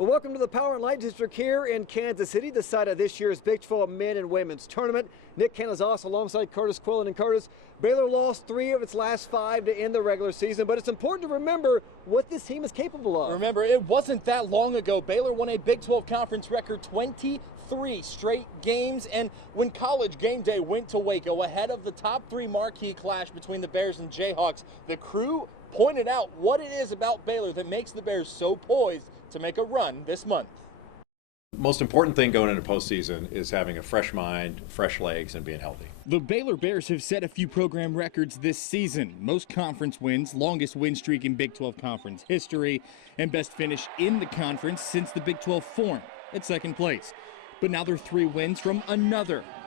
Well, welcome to the Power and Light District here in Kansas City, the site of this year's Big 12 men and women's tournament. Nick Canizas alongside Curtis Quillen. And Curtis, Baylor lost 3 of its last 5 to end the regular season, but it's important to remember what this team is capable of. Remember, it wasn't that long ago. Baylor won a Big 12 conference record 23 straight games, and when College game day went to Waco ahead of the top 3 marquee clash between the Bears and Jayhawks, the crew pointed out what it is about Baylor that makes the Bears so poised to make a run this month. Most important thing going into postseason is having a fresh mind, fresh legs, and being healthy. The Baylor Bears have set a few program records this season. Most conference wins, longest win streak in Big 12 conference history, and best finish in the conference since the Big 12 formed at second place. But now they're 3 wins from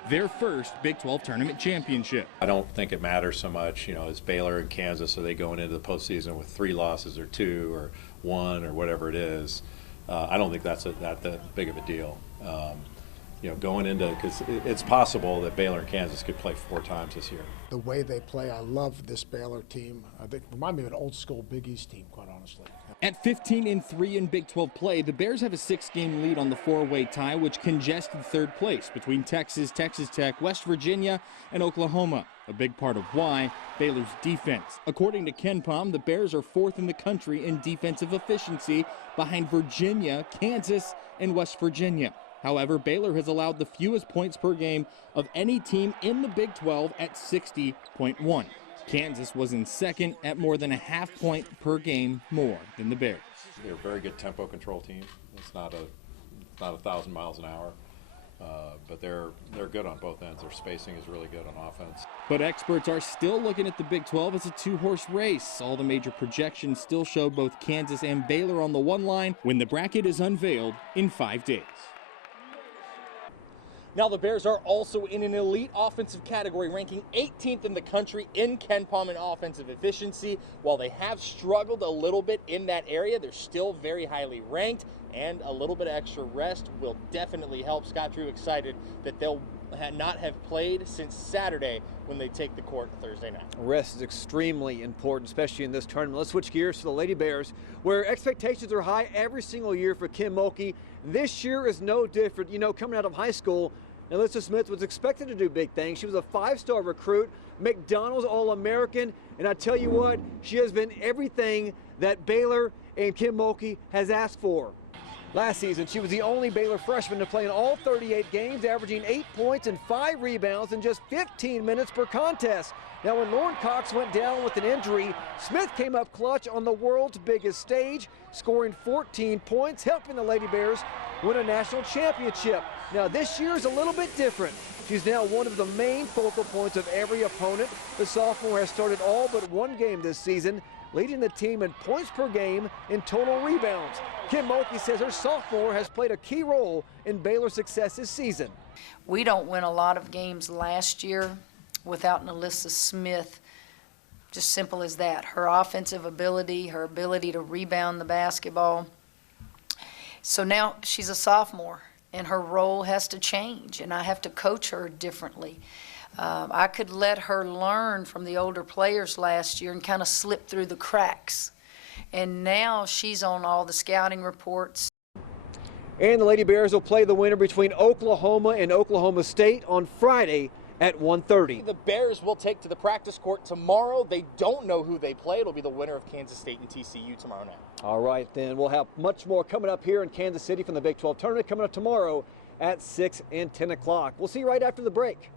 their first Big 12 tournament championship. I don't think it matters so much, as Baylor and Kansas, are they going into the postseason with 3 losses or 2 or 1 or whatever it is. I don't think that's that big of a deal. Going into, because it's possible that Baylor and Kansas could play 4 times this year. The way they play, I love this Baylor team. They remind me of an old school Big East team, quite honestly. At 15-3 in Big 12 play, the Bears have a 6-game lead on the 4-way tie, which congested 3rd place between Texas, Texas Tech, West Virginia, and Oklahoma. A big part of why Baylor's defense. According to Ken Pom, the Bears are 4th in the country in defensive efficiency behind Virginia, Kansas, and West Virginia. However, Baylor has allowed the fewest points per game of any team in the Big 12 at 60.1. Kansas was in second at more than a half point per game more than the Bears. They're a very good tempo control team. It's not 1,000 miles an hour, but they're good on both ends. Their spacing is really good on offense. But experts are still looking at the Big 12 as a 2-horse race. All the major projections still show both Kansas and Baylor on the one line when the bracket is unveiled in 5 days. Now the Bears are also in an elite offensive category, ranking 18th in the country in Ken Pom in offensive efficiency. While they have struggled a little bit in that area, they're still very highly ranked, and a little bit of extra rest will definitely help. Scott Drew excited that they'll not have played since Saturday when they take the court Thursday night. Rest is extremely important, especially in this tournament. Let's switch gears to the Lady Bears, where expectations are high every single year for Kim Mulkey. This year is no different. Coming out of high school, Alyssa Smith was expected to do big things. She was a 5-star recruit, McDonald's All-American, and I tell you what, she has been everything that Baylor and Kim Mulkey has asked for. Last season, she was the only Baylor freshman to play in all 38 games, averaging 8 points and 5 rebounds in just 15 minutes per contest. Now, when Lauren Cox went down with an injury, Smith came up clutch on the world's biggest stage, scoring 14 points, helping the Lady Bears win a national championship. Now, this year is a little bit different. She's now one of the main focal points of every opponent. The sophomore has started all but 1 game this season, leading the team in points per game and total rebounds. Kim Mulkey says her sophomore has played a key role in Baylor's success this season. We don't win a lot of games last year without Alyssa Smith. Just simple as that. Her offensive ability, her ability to rebound the basketball. So now she's a sophomore, and her role has to change, and I have to coach her differently. I could let her learn from the older players last year and kind of slip through the cracks. And now she's on all the scouting reports. And the Lady Bears will play the winner between Oklahoma and Oklahoma State on Friday at 1:30. The Bears will take to the practice court tomorrow. They don't know who they play. It'll be the winner of Kansas State and TCU tomorrow night. All right, then we'll have much more coming up here in Kansas City from the Big 12 tournament coming up tomorrow at 6 and 10 o'clock. We'll see you right after the break.